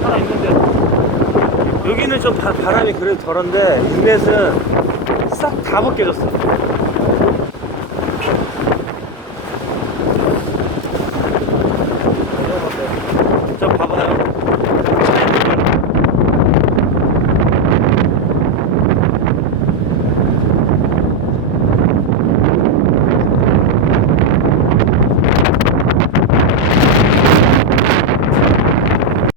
살아있는데 여기는 좀 바람이 그래도 덜한데 인넷은 싹 다 벗겨졌어.